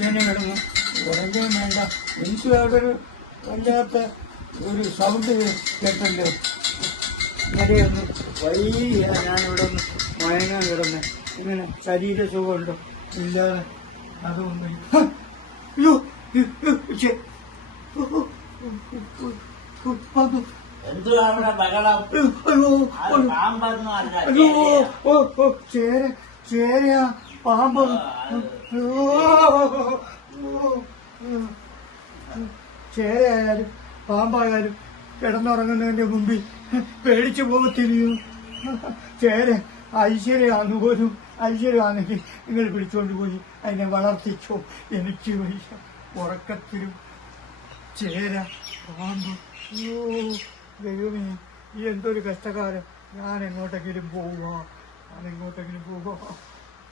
ഇങ്ങനെ കിടന്നു ഉറങ്ങുകയും വേണ്ട. എനിക്ക് അതൊരു വല്ലാത്ത ഒരു സൗണ്ട് കേട്ടല്ലോ. ഇങ്ങനെയൊന്ന് വൈകിയ ഞാനിവിടെ ഒന്ന് മയങ്ങാൻ കിടന്ന് ഇങ്ങനെ ശരീര സുഖമുണ്ടോ ഇല്ലാതെ അതുകൊണ്ട് അയ്യോ ചേരയാ പാമ്പ് ചേരയായാലും പാമ്പായാലും കിടന്നുറങ്ങുന്നതിന്റെ മുമ്പിൽ പേടിച്ചു പോകത്തില്ലയോ? ചേര ഐശ്വര്യമാണ് പോലും. ഐശ്വര്യമാണെങ്കിൽ നിങ്ങൾ പിടിച്ചോണ്ട് പോയി അതിനെ വളർത്തിച്ചോ. എനിക്ക് വയ്യ ഉറക്കത്തിലും ചേര പാമ്പ്. അയ്യോ ദൈവമേ, ഈ എന്തൊരു കഷ്ടകാലം. ഞാൻ എങ്ങോട്ടെങ്കിലും പോവുക.